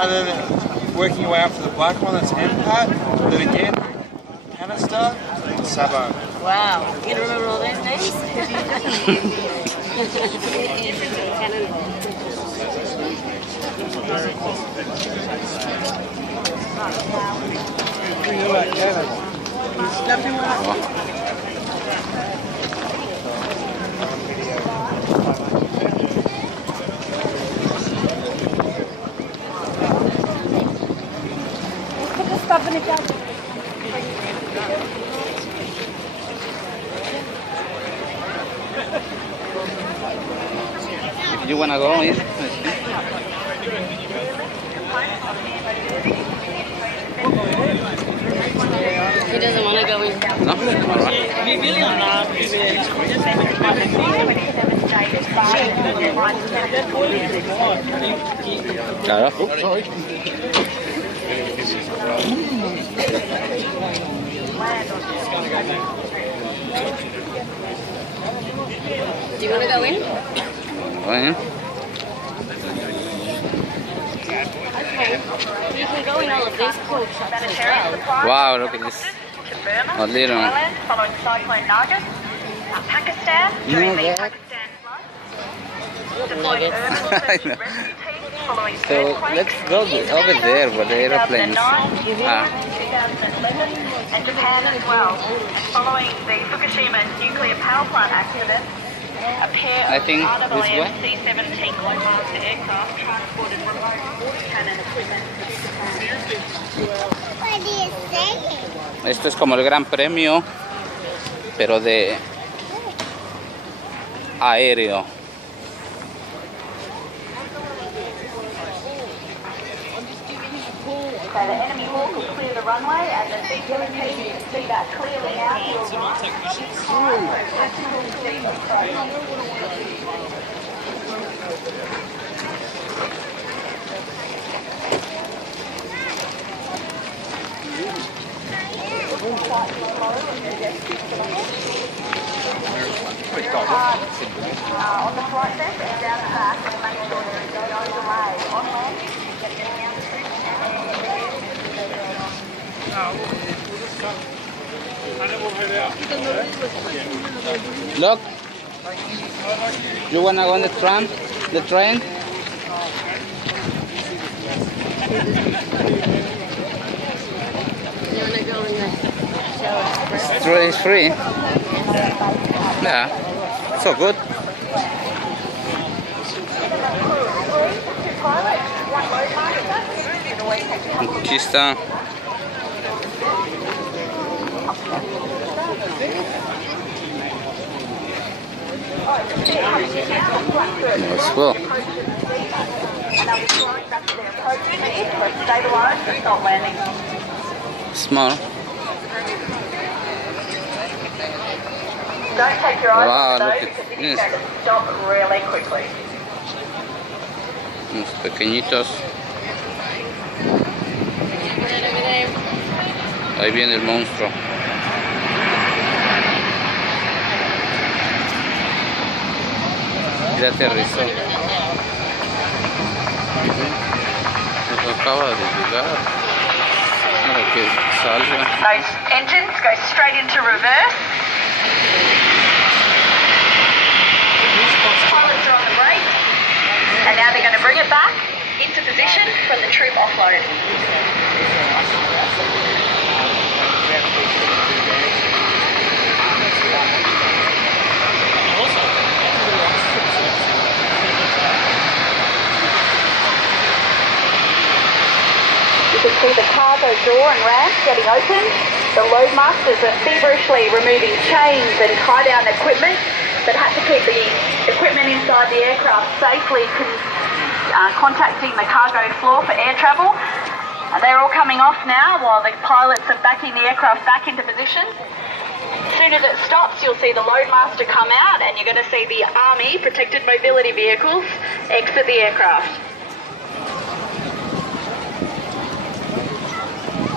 and then working your way up to the black one, that's MPAT, then again, Canister, and Sabo. Wow, you can remember all those names? Put the stuff in the jar. If you wanna go in. He doesn't want to go in. No? Alright. Claro. Sorry. Do you want to go in? Go in. You can go in all of these cool shops as well. Wow, look at this. A little. Thailand following Cyclone Nargis. Pakistan during the Pakistan flood. Deployed urban rescue teams following So let's go over there where the aeroplanes. 2009, 2011, and Japan as well. Following the Fukushima nuclear power plant accident, a pair I of think this way. RWM C-17 Globemaster aircraft transported remote water cannon equipment to Japan. What are you saying? Esto es como el Gran Premio, pero de aéreo. So the enemy hawk will clear the runway and the C-17, you can see that clearly out to your on the flight deck and down the back and make sure there is no delay on landing. Look, you wanna go on the tram, the train? You want to go in the shower express? It's free. Yeah, so good. Aquí está. As well. Small. Don't take your eyes Wow, off those look at because this. it's going to stop really quickly. Unos pequeñitos. Ahí viene el monstruo. Ya aterrizó. Nos acaba de llegar. Para que salga. Those engines go straight into reverse. Pilots are on the brake. And now they're going to bring it back into position for the troop offload. You can see the cargo door and ramp getting open. The loadmasters are feverishly removing chains and tie-down equipment that had to keep the equipment inside the aircraft safely contacting the cargo floor for air travel. And they're all coming off now while the pilots are backing the aircraft back into position. As soon as it stops, you'll see the loadmaster come out and you're going to see the Army Protected Mobility Vehicles exit the aircraft.